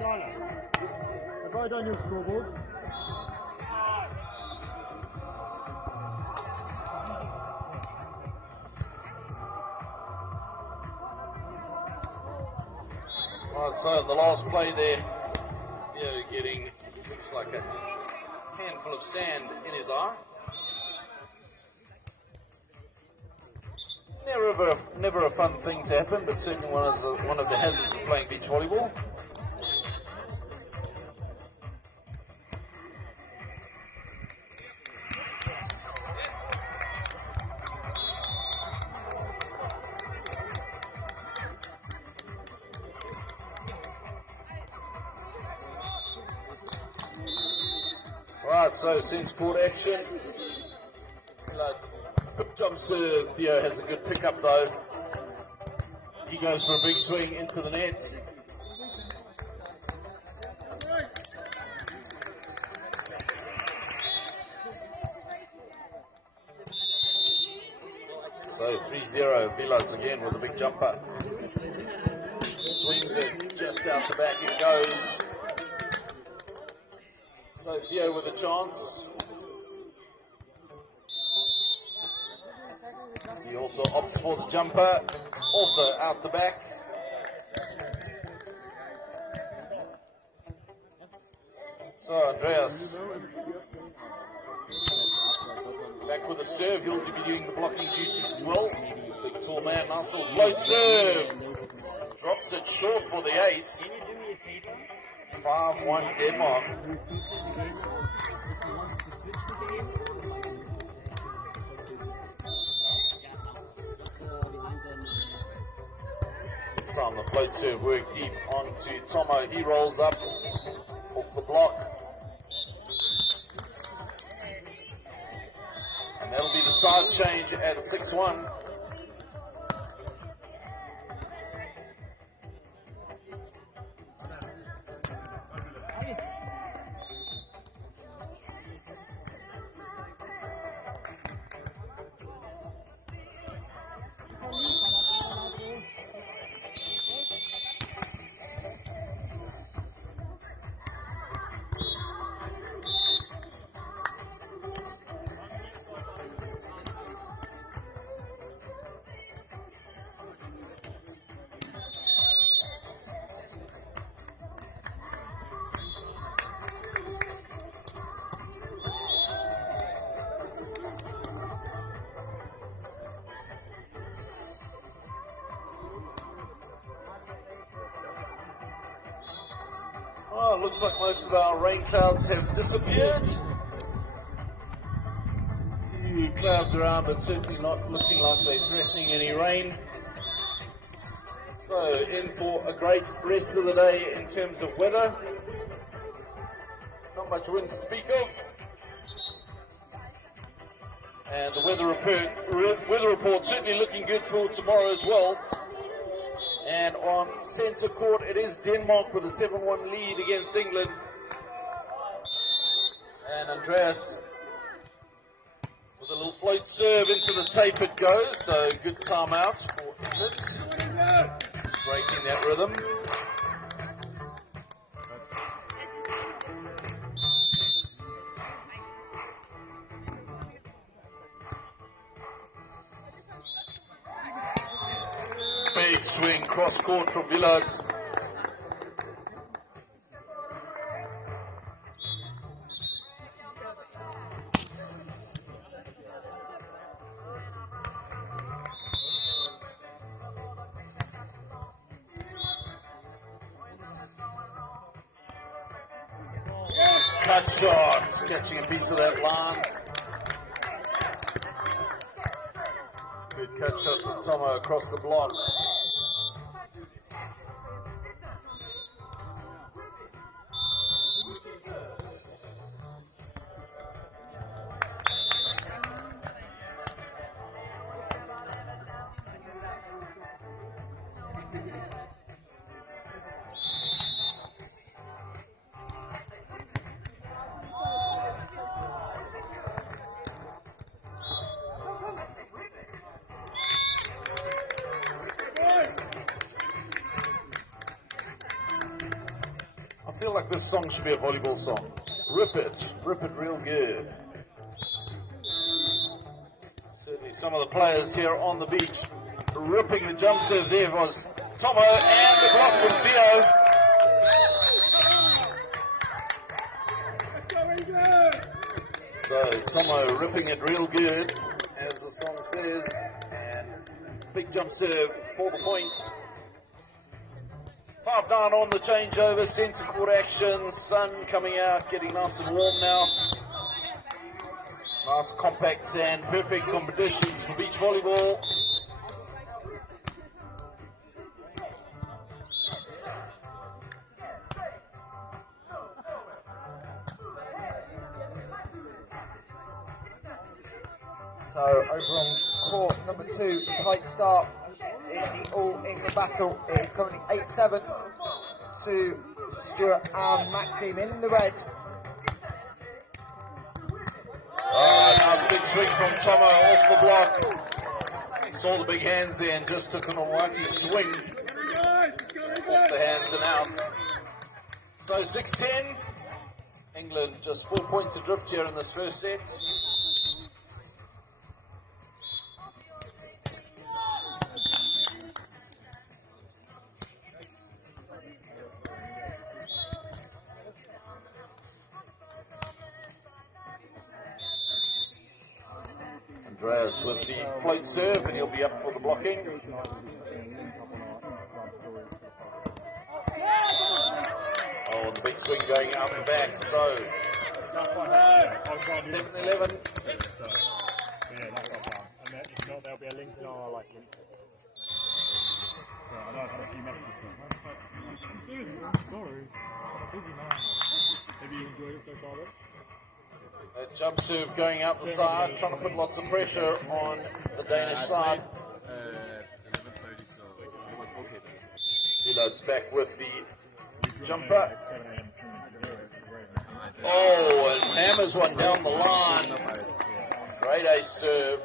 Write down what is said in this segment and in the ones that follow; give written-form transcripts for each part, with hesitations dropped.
Right on your scoreboard. Right, so the last play there, getting, looks like a handful of sand in his eye. Never a fun thing to happen, but certainly one of the hazards of playing beach volleyball. Right, so since court action, good job serve. Theo has a good pickup though. He goes for a big swing into the net. So 3-0, Viljamaa again with a big jumper. Swings it just out the back, it goes. So Theo with a chance. He also opts for the jumper, also out the back. So Andreas back with a serve. He'll be doing the blocking duties as well. Big tall man, nice little float serve. Drops it short for the ace. 5-1 Denmark. This time the float serve worked deep onto Tomo. He rolls up off the block. And that'll be the side change at 6-1. Oh, looks like most of our rain clouds have disappeared. Few clouds around, but certainly not looking like they're threatening any rain. So, in for a great rest of the day in terms of weather. Not much wind to speak of. And the weather report certainly looking good for tomorrow as well. And on centre court, it is Denmark with a 7-1 lead against England. And Andreas with a little float serve into the tape it goes. So good timeout for England. Breaking that rhythm. Big swing cross court from Viljamaa. Cut shot, catching a piece of that line. Good cut shot from Tomo across the block. feel like this song should be a volleyball song. Rip it real good. Certainly some of the players here on the beach ripping the jump serve. There was Tomo and the block from Theo. So Tomo ripping it real good, as the song says, and big jump serve for the points. 5-9 on the changeover, centre court action, sun coming out, getting nice and warm now. Nice compact sand, perfect conditions for beach volleyball. So over on court number 2, tight start in the All England battle. It is currently 8-7 to Stuart and Maxime in the red. Oh, nice big swing from Tomo off the block. Saw the big hands there and just took an almighty swing off the hands and out. So 6-10. England just 4 points adrift here in this first set. Andreas with the float serve, and he'll be up for the blocking. Oh, the big swing going out and back, so 7-11. There'll be a link in our link. I know I've had a few messages. Sorry. Busy man. Have you enjoyed it so far then? That jump serve going out the side, trying to put lots of pressure on the Danish side. 11:30, so it was okay then. He loads back with the jumper. Oh, and hammers one down the line. Great ace serve.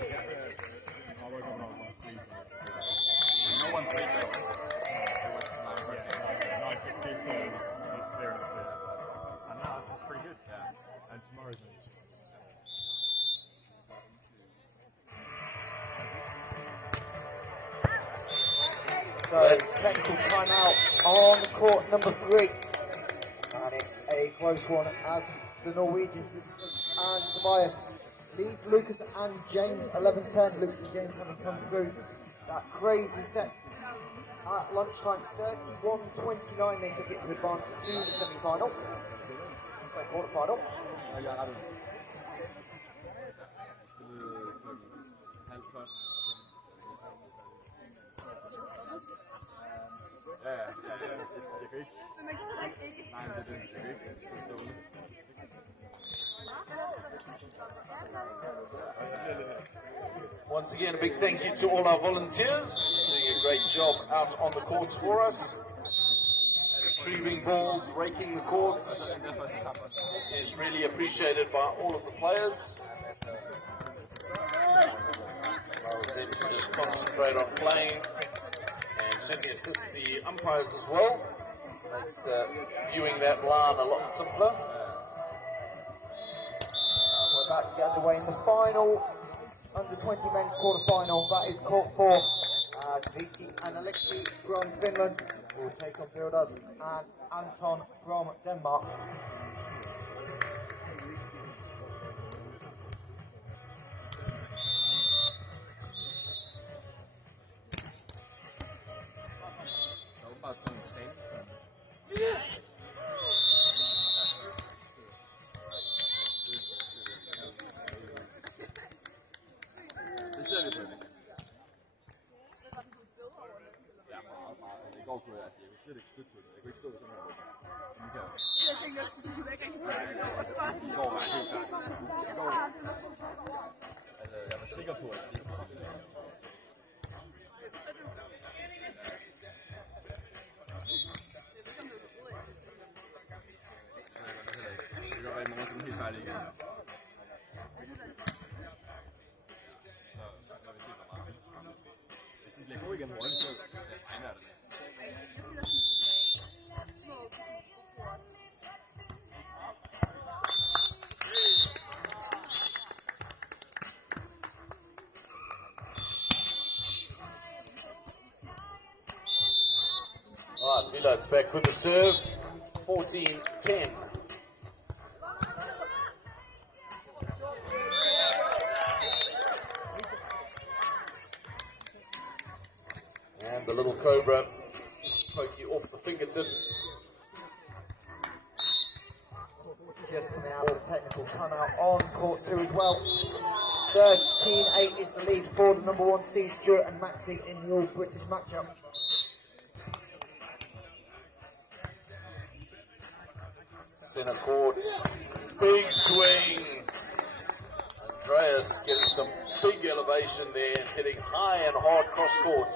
No one played that one. It was 9:15 serves. It's fair to say. And now this is pretty good. Yeah. And tomorrow's match. So technical timeout on court number 3. And it's a close one as the Norwegians and Tobias lead Lucas and James 11-10. Lucas and James having come through that crazy set at lunchtime. 31-29 they took it to advance to the semi-final. Quarter-final. Once again, a big thank you to all our volunteers, doing a great job out on the courts for us. Retrieving balls, raking the courts is really appreciated by all of the players. Allows them to just concentrate on playing and certainly assist the umpires as well. Makes viewing that line a lot simpler. We're about to get underway in the final under 20 men's quarter-final. That is court 4. Viti and Alexei from Finland will take on fielders, and Anton from Denmark. Jeg var sikker på, at det kan godt være i morgen, så er den helt færdig igen. Så kan vi se, hvor meget. Hvis den bliver god igen hurtigt, så regner det. back with the serve. 14-10. And the little Cobra pokey off the fingertips. Just coming out with a technical timeout on court 2 as well. 13-8 is the lead for the number 1 seed Stuart and Maxi in the All-British matchup. Centre court, big swing. Andreas getting some big elevation there and hitting high and hard cross court.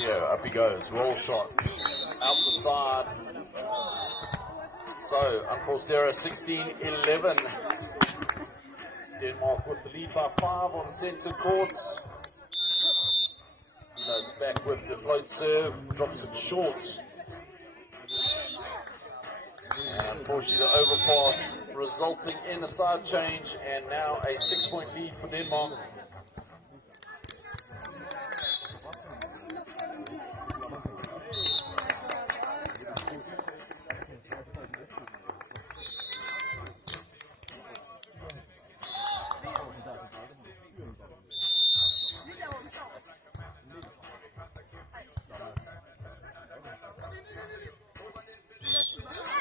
Yeah, up he goes, roll shot, out the side. So, unforced error, 16-11. Denmark with the lead by 5 on centre courts. It's back with the float serve, drops it short. And unfortunately the overpass resulting in a side change and now a 6-point lead for Denmark.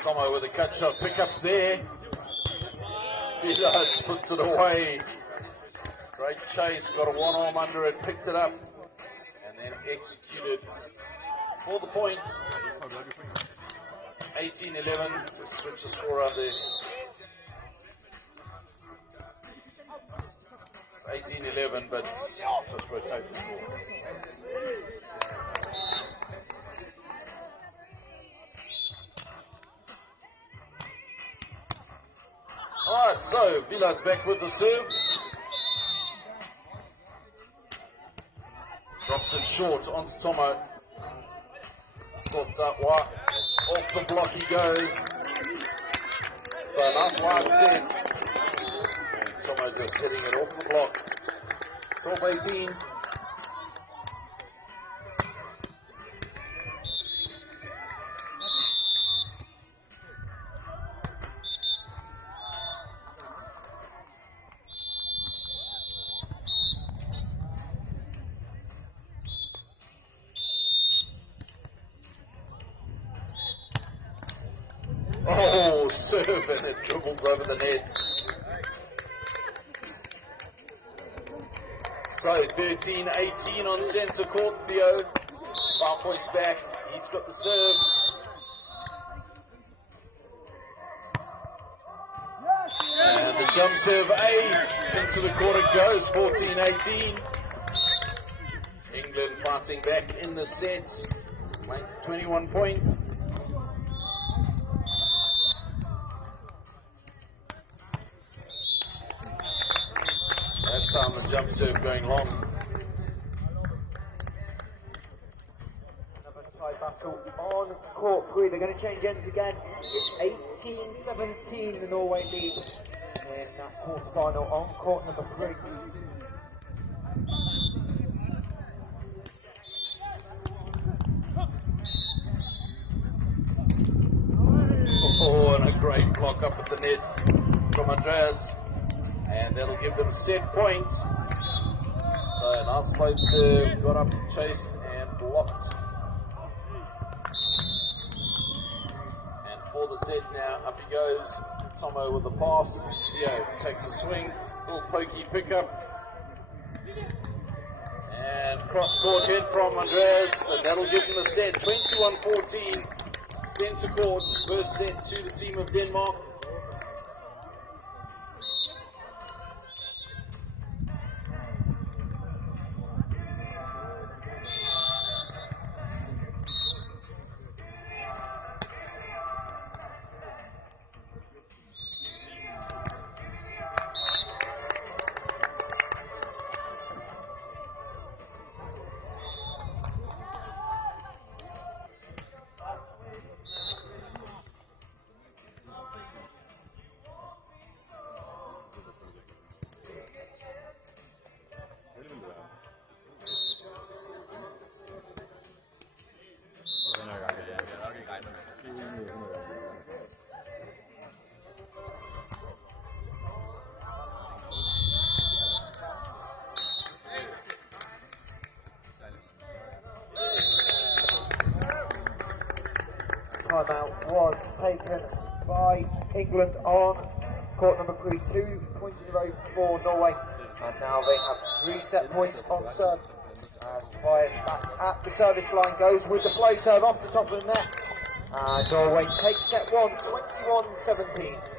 Tomo with a cut shot, pickups there. Viljamaa puts it away. Great chase, got a one arm under it, picked it up, and then executed for the point. 18-11, just switch the score on there. It's 18-11, but just rotate the score. Alright, so Viljamaa back with the serve. Drops it short onto Tomo. Sorts out wide. Off the block he goes. So a nice wide set. And Tomo just hitting it off the block. 12-18. Oh, serve and it dribbles over the net. So 13-18 on centre court, Theo. 5 points back. He's got the serve. And the jump serve ace into the court it goes. 14-18. England fighting back in the set. Makes 21 points. That time the jump serve going long. Another tie battle on court 3. They're going to change ends again. It's 18-17 the Norway lead in that quarter final on court number 3. Oh, and a great block up at the net from Andreas. And that'll give them set points. So a nice float serve, got up, chased, and blocked. And for the set now, up he goes. Tomo with the pass. Theo takes a swing, little pokey pickup. And cross-court hit from Andreas, and that'll give them a set. 21-14, centre court, first set to the team of Denmark. timeout was taken by England on court number 3, 2 points in a row for Norway, and now they have 3 set points on serve. As Tobias back at the service line goes with the flow serve off the top of the net, and Norway takes set 1, 21-17.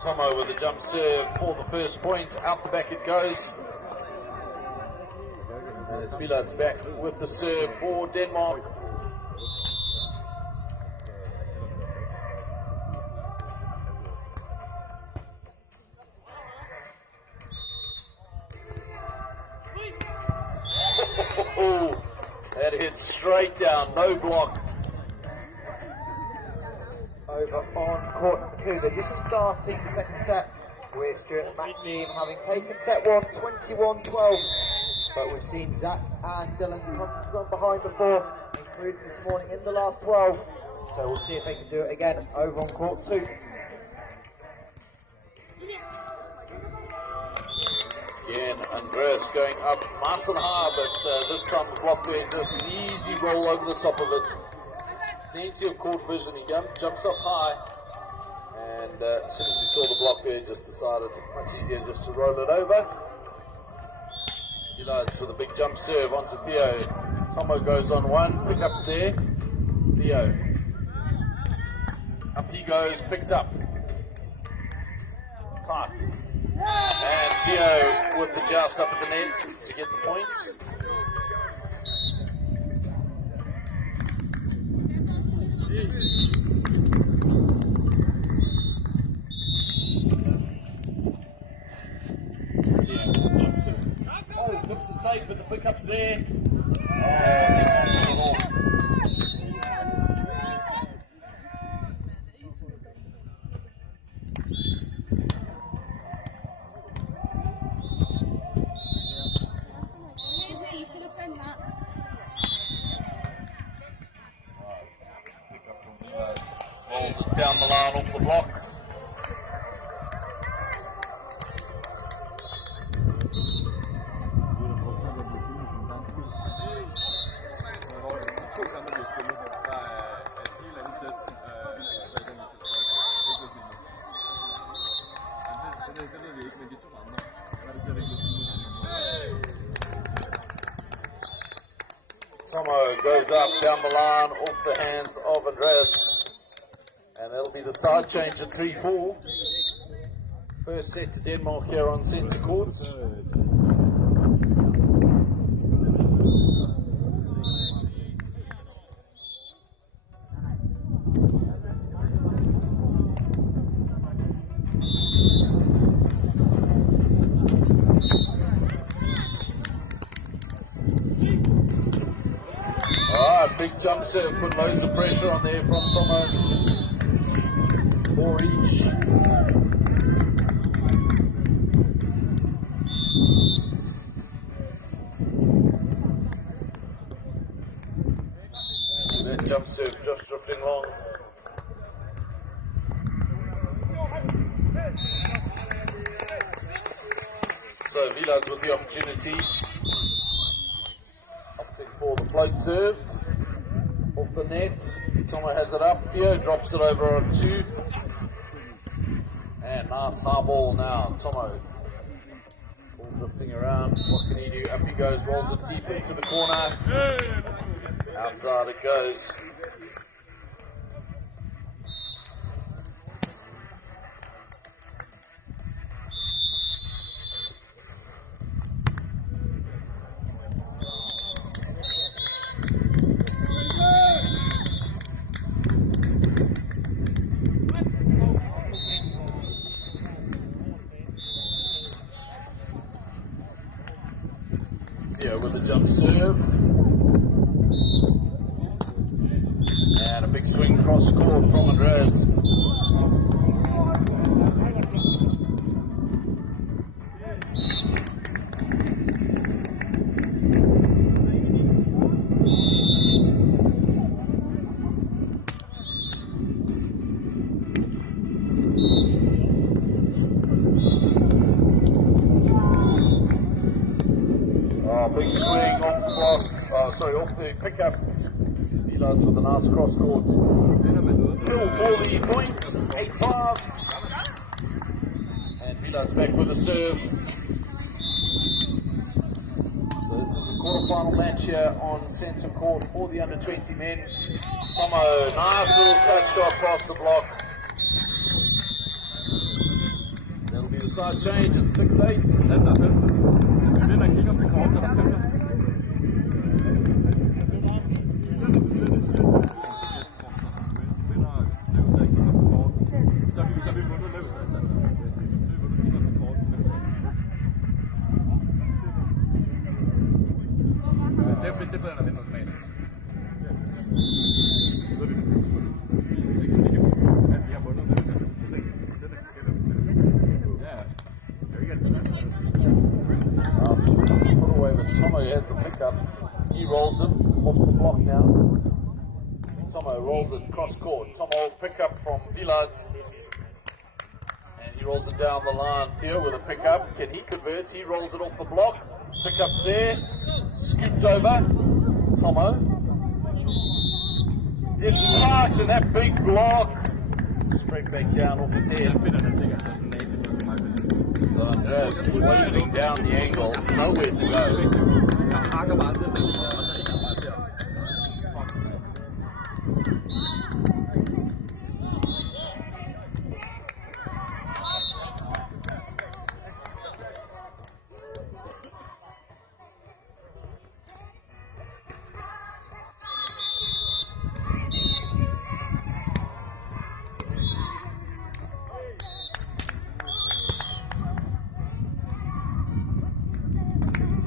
Tomo with a jump serve for the first point. Out the back it goes. And it's Viljamaa back with the serve for Denmark. That hit straight down, no block. Over on court number 2, they're just starting the second set with Stuart and Maxime having taken set 1, 21-12. But we've seen Zach and Dylan come from behind before, including this morning in the last 12. So we'll see if they can do it again over on court 2. Again, Andres going up nice and high, but this time the block there does an easy roll over the top of it. Needs your court vision, he jumps up high, and as soon as he saw the block there, just decided much easier just to roll it over. It's with a big jump serve onto Theo. Tomo goes on one, pick up there. Theo. Up he goes, picked up. Tight. And Theo with the joust up at the net to get the points. Clips it safe with the pickups there. You should have sent that. Rolls it down the line off the block. Tomo goes up down the line off the hands of Andres, and that'll be the side change at 3-4. First set to Denmark here on centre court. Big jump serve, put loads of pressure on there from Tomo. 4 each. That jump serve just drifting long. So Viljamaa with the opportunity. Opting for the float serve. Off the net, Tomo has it up, Theo drops it over on 2. And nice high ball now, Tomo. Ball drifting around, what can he do? Up he goes, rolls it deep into the corner. Outside it goes. With a jump serve. off the pickup. Viljamaa with a nice cross court. Hill for the point, 8-5. And Viljamaa back with a serve. So this is a quarter-final match here on centre court for the under-20 men. Tomo, nice little cut shot across the block. That'll be the side change at 6-8. Tomo has the pickup. He rolls it off the block now. Tomo rolls it cross court. Tomo pick up from Viljamaa. And he rolls it down the line here with a pickup. Can he convert? He rolls it off the block. Pickup's there. Scooped over. Tomo. It's tight in that big block. Straight back down off his head. So Andres waving down the angle, nowhere to go.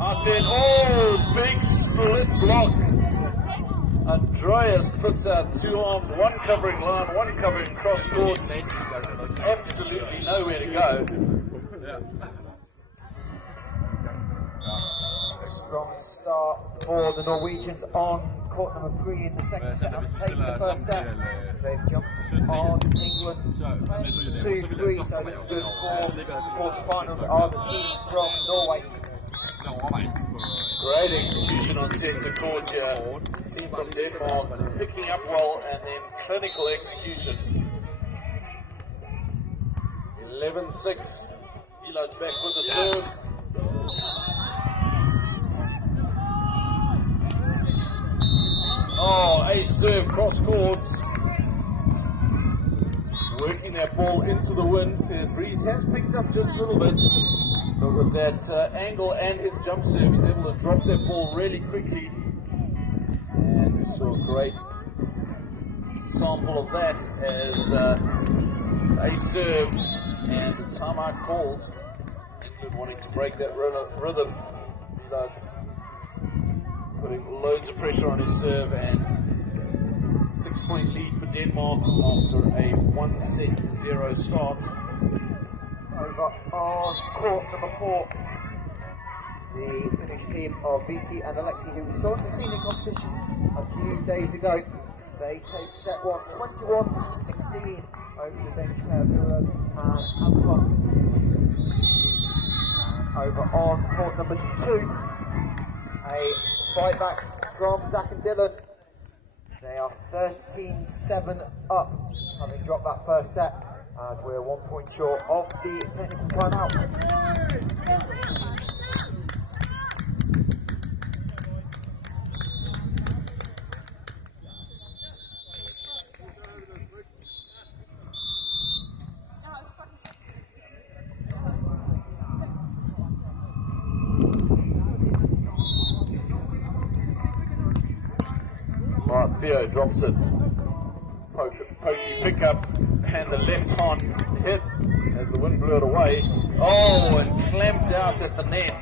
Hansen, oh, big split block. Andreas puts out two arms, one covering line, one covering cross court. Absolutely nowhere to go. Strong start for the Norwegians on court number 3 in the second set. Have taken the first set. They've jumped on England 2-3, so looking good for the quarterfinals are the team from Norway. Great execution on centre court here. Team from Denmark picking up well and then clinical execution. 11-6. Viljamaa back with the serve. Oh, ace serve cross court. Working that ball into the wind. The breeze has picked up just a little bit. But with that angle and his jump serve, he's able to drop that ball really quickly. And we saw a great sample of that as a serve and the timeout called. England wanting to break that rhythm. That's putting loads of pressure on his serve and 6-point lead for Denmark after a 1-0 start. Over on court number 4, the Finnish team of BT and Alexi, who we saw in the senior competition a few days ago. They take set 1, 21-16 over the Danish pair of Viljamaa and Anton. Over on court number 2, a fight back from Zach and Dylan. They are 13-7 up, having dropped that first set. And we're 1 point short of the technical timeout. Right, Theo drops it. Pokey pick up and the left hand hits as the wind blew it away. Oh, and clamped out at the net.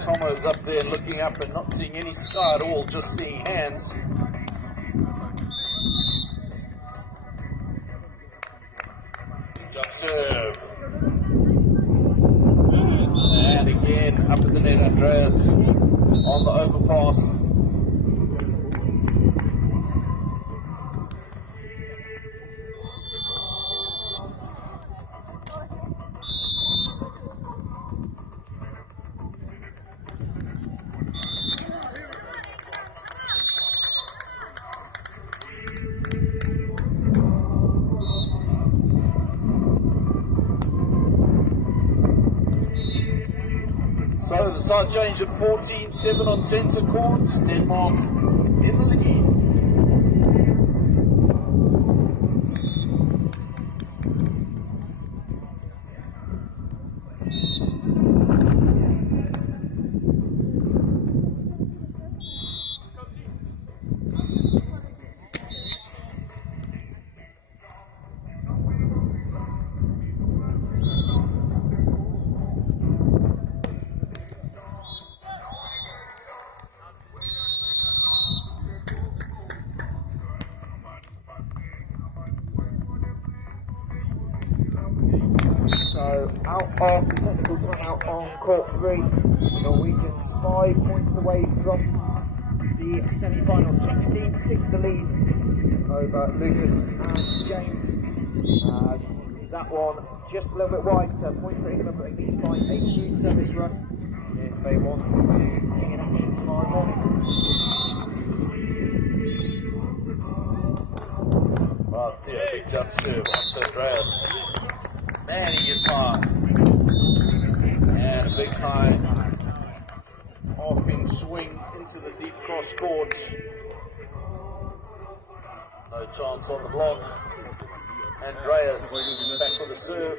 Tomo's up there looking up and not seeing any sky at all, just seeing hands. Jump serve. And again, up at the net, Andreas on the overpass. So the start change at 14-7 on centre court. Denmark in the lead. So out of the technical timeout on court 3, Norwegians 5 points away from the semi-final. 16-6 the lead over Lucas and James. That one just a little bit wide, so point for England, but it needs to find a huge service run if they want to be in action tomorrow morning. Well, yeah, big jump serve onto Andreas. Man, he gets hard. And a big high arcing swing into the deep cross court. No chance on the block. Andreas back with the serve.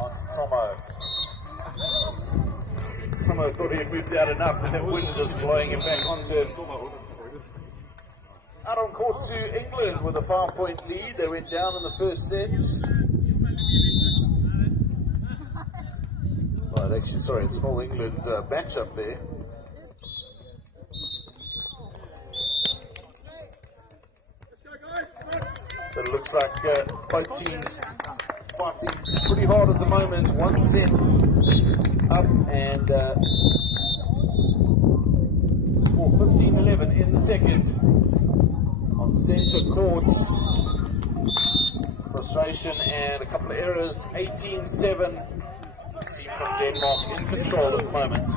On to Tomo. Tomo thought he had moved out enough, and that wind just blowing him back onto it. Out on court to England with a 5-point lead. They went down in the first set. Well, actually, sorry, it's an all England matchup there. But it looks like both teams fighting pretty hard at the moment. One set up and score 15-11 in the second. On centre court, frustration and a couple of errors. 18-7. Team from Denmark in control at the moment.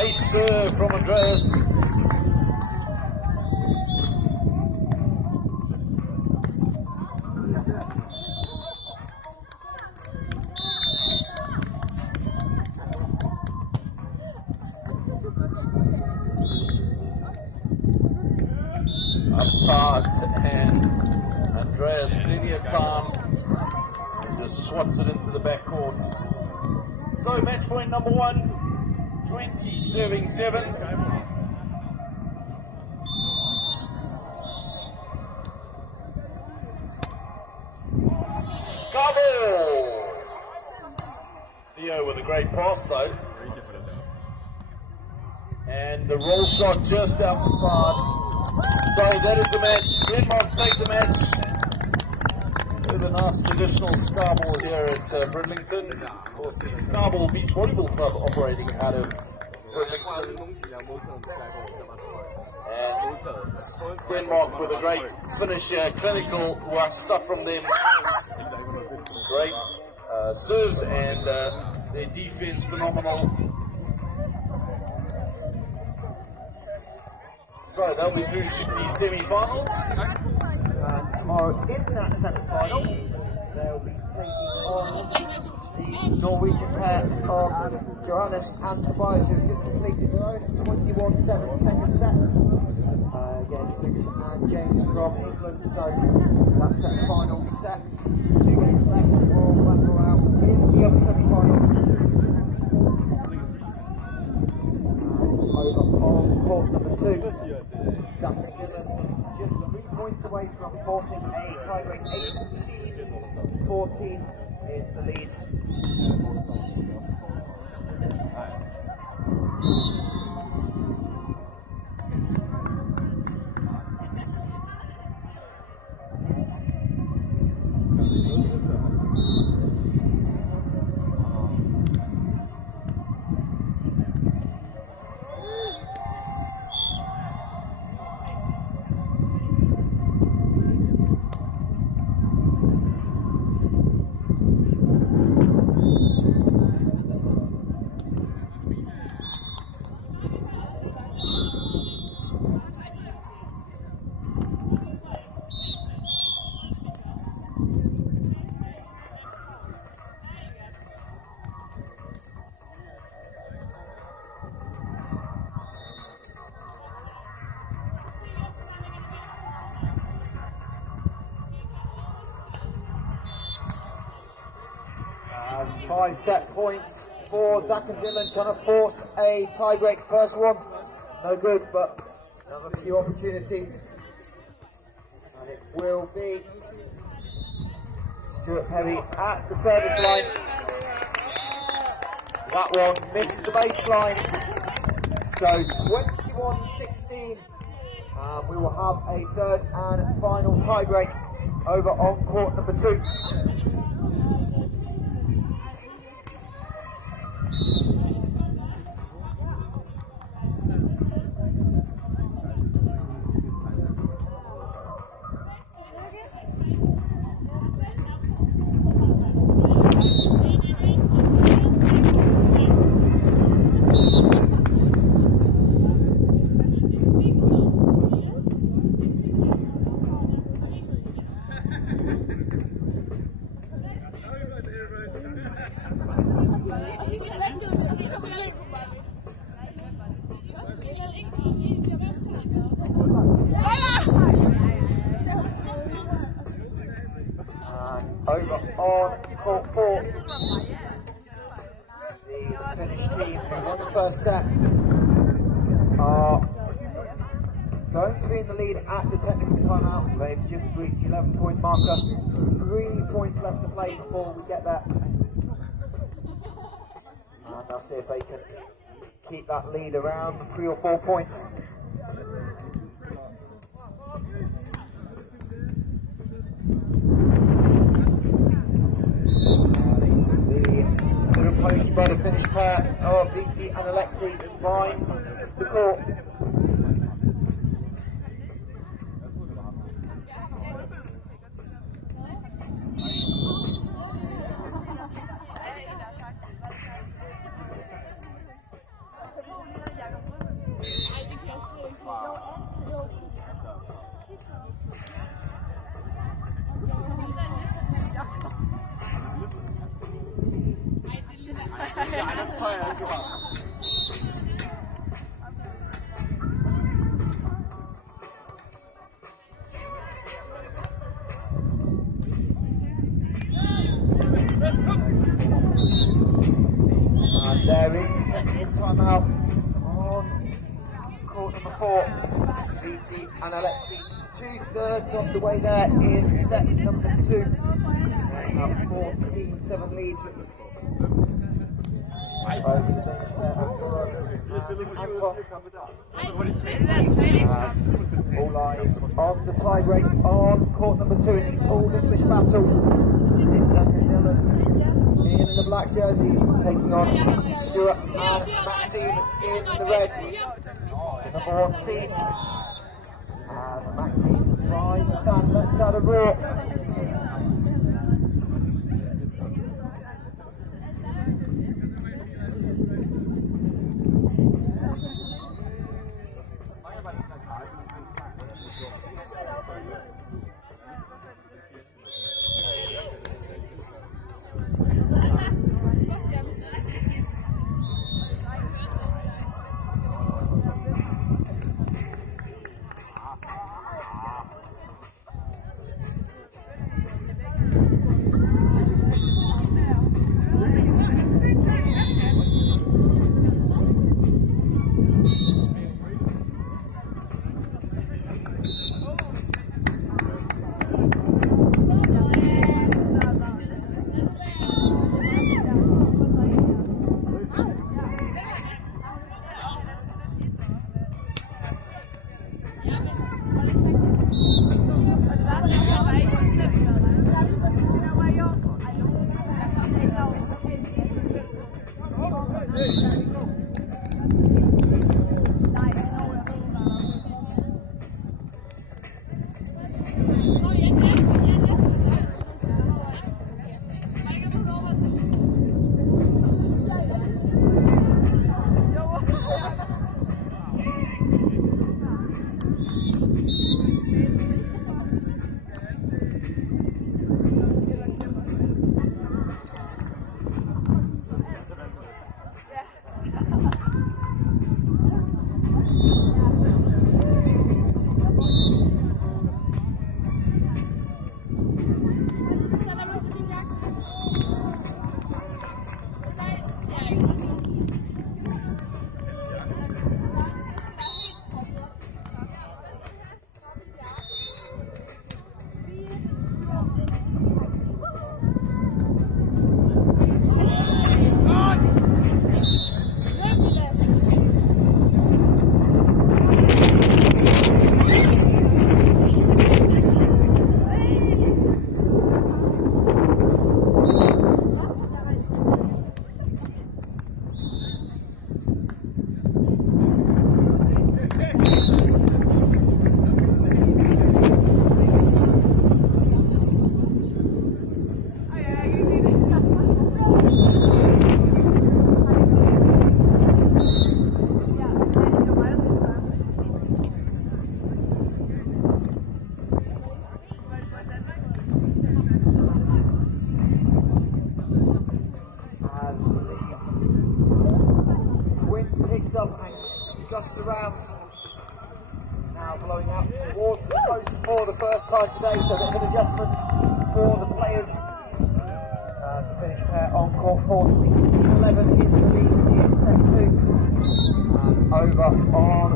Ace serve from Andreas. And Andreas, plenty of time, and just swats it into the backcourt. So match point number 1, 20 serving 7. Scubble! Theo with a great pass though. And the roll shot just out the side. So that is the match. Denmark take the match with a nice traditional Scarborough here at Bridlington. Of course, the Scarborough Beach Volleyball Club operating out of Bridlington. And Denmark with a great finish here. Clinical stuff from them. Great serves and their defense phenomenal. So they'll be through to the semi-finals. And tomorrow in that semi-final, they'll be taking on the Norwegian pair of Johannes and Tobias, who have just completed their own 21-7 second set. Against Lucas and James from England. So that semi-final set. 2 games left will battle out in the other semi-finals. Over on court number 2. Zach McGillen just 3 points away from forcing a tiebreak 8. 14 is the lead. As 5 set points for Zach and Dylan, trying to force a tie-break. First one, no good, but another few opportunities. And it will be Stuart Perry at the service line. That one misses the baseline. So 21-16. We will have a third and final tie-break over on court number 2. Over on court 4, the Finnish team who won the first set are going to be in the lead at the technical timeout. They've just reached the 11-point marker. 3 points left to play before we get there. And I'll see if they can keep that lead around 3 or 4 points. The opposing by the Finnish pair of Viti and Alexei finds the court. And there is the technical timeout on court number 4. Viti and Alexei, 2/3 of the way there in set number 2. They have 14-7 lead. All eyes on the tie break on court number 2 in the All English battle. Zach and Dylan in the black jerseys taking on Stuart and Maxine in the red. The number 1 seeds. And Maxine tries to stand left side of Raw. as the wind picks up and gusts around. Now blowing out towards the coast for the first time today, so a bit of an adjustment for the players. The Finnish pair on court for 16-11 is the lead in set 2. And over on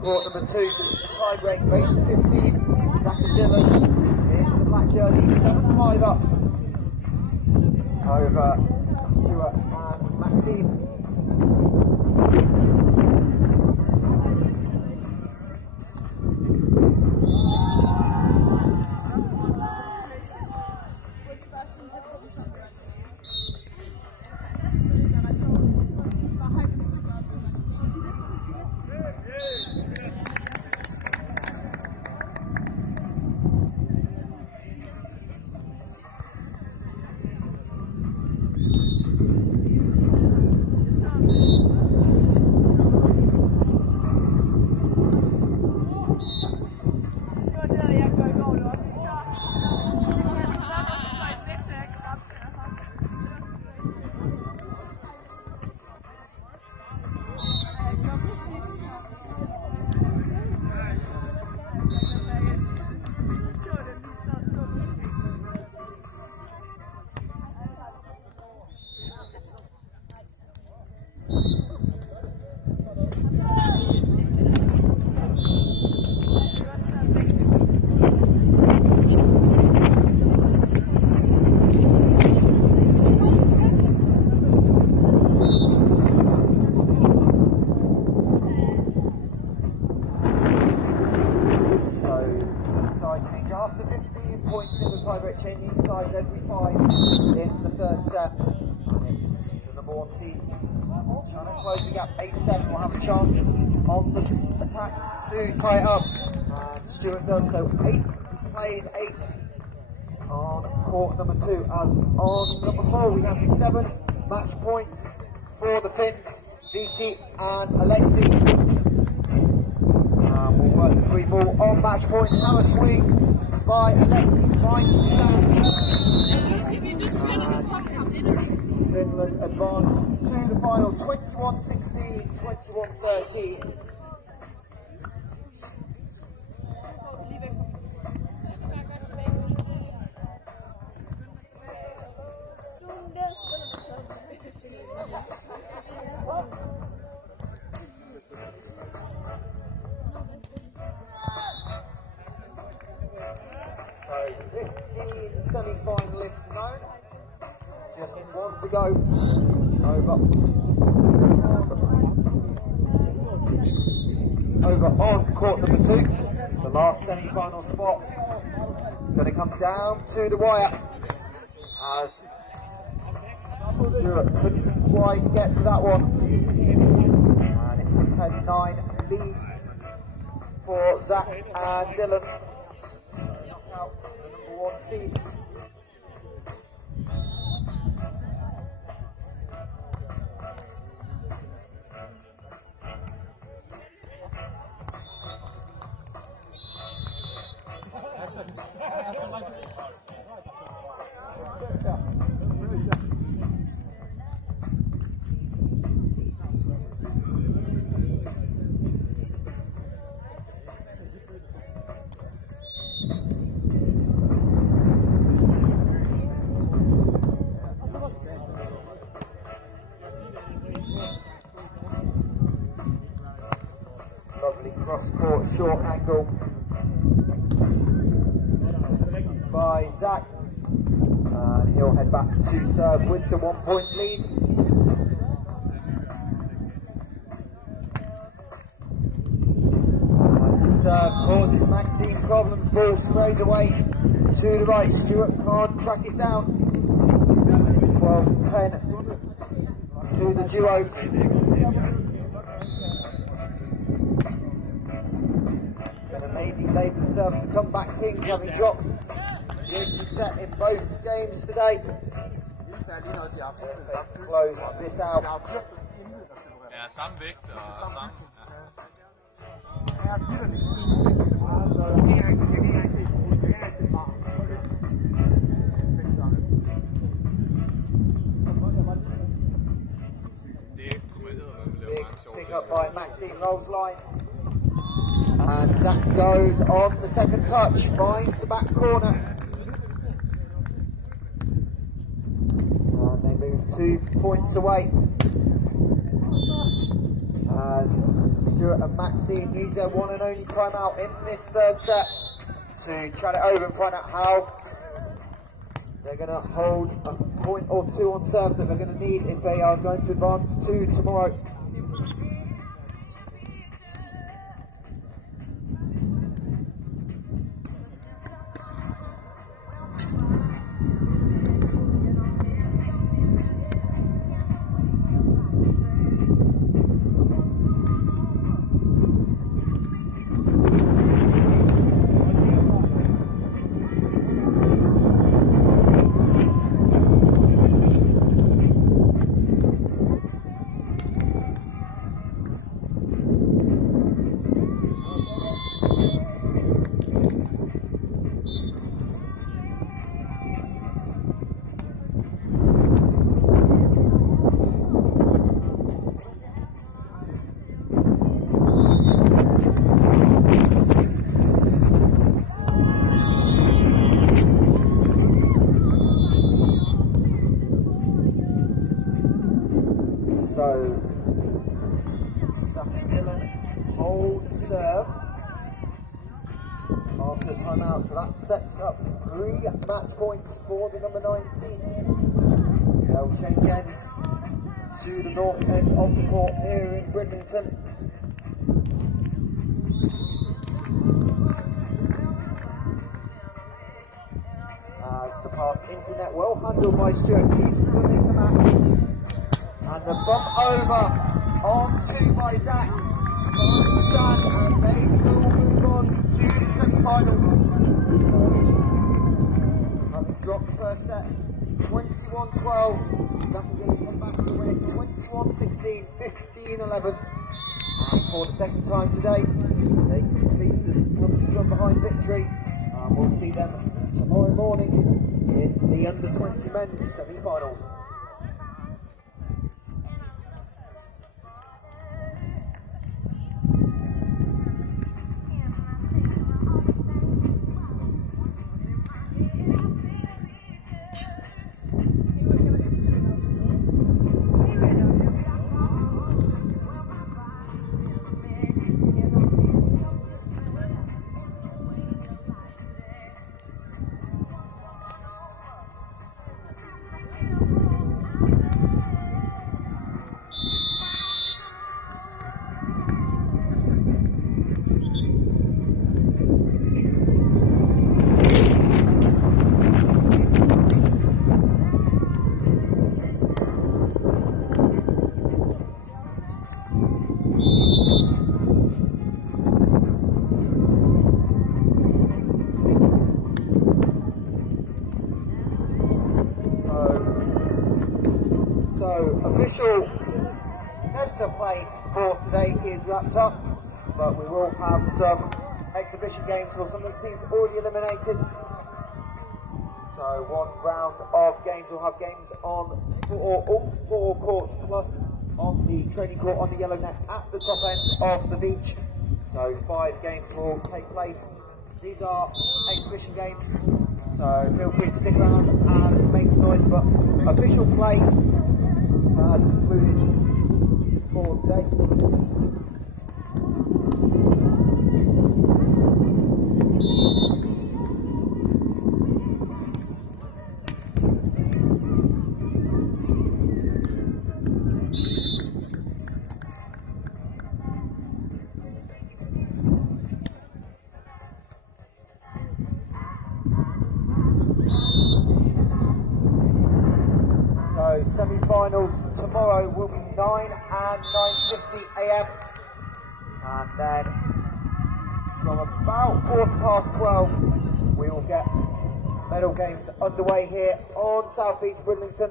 court number 2, the tie break race to 15. Zach and Dylan in the black jersey, 7-5 up over Stuart and Maxime. After 15 points in the tiebreak, changing sides every 5 in the third set. And it's the number 1 team trying to close the gap. 8-7 will have a chance on the attack to tie it up. And Stuart does so. 8 plays 8 on court number 2. As on number 4 we have 7 match points for the Finns, Viti and Alexi. We'll work the 3 ball on match point. Now a swing by Alexi, finds the sand. Finland advance to the final, 21-16, 21-13. So 15 semi-finalists known. Just 1 to go. Over on court number 2. The last semi-final spot. Going to come down to the wire. As Stuart couldn't quite get to that one. And it's a 10-9 lead for Zach and Dylan. Out the number 1 seeds. Lovely cross-court short angle by Zach, and he'll head back to serve with the 1-point lead. As the serve causes Maxime problems, ball sprays away to the right. Stuart can't track it down. 12-10 to the duo. Maybe laid themselves the comeback kings, having dropped the opening set in both games today. Close this out. Ja, samme vægt og samme. picked up by Maxine Rollsline. And Zach goes on the second touch, finds the back corner. And they move 2 points away. As Stuart and Maxine use their one and only timeout in this third set to chat it over and find out how they're going to hold a point or two on serve that they're going to need if they are going to advance to tomorrow. So, Dillon holds serve after timeout, so that sets up 3 match points for the number 9 seeds. They'll change ends to the north end of the court here in Bridlington. As the pass internet, well handled by Stuart, keeps winning the match. And the bump over onto by Zach. And they will move on to the semi-finals. Having dropped the first set, 21-12. Zach again come back to win it 21-16, 15-11. And for the second time today, they complete the from behind victory. And we'll see them tomorrow morning in the under-20 men's semi-finals. Official NEVZA play for today is wrapped up, but we will have some exhibition games for some of the teams already eliminated. So one round of games, we'll have games on all 4 courts plus on the training court on the yellow net at the top end of the beach. So 5 games will take place. These are exhibition games, so feel free to stick around and make some noise, but official play has concluded for today. Semi-finals tomorrow will be 9 and 9:50 AM, and then from about 12:15 we will get medal games underway here on South Beach, Bridlington.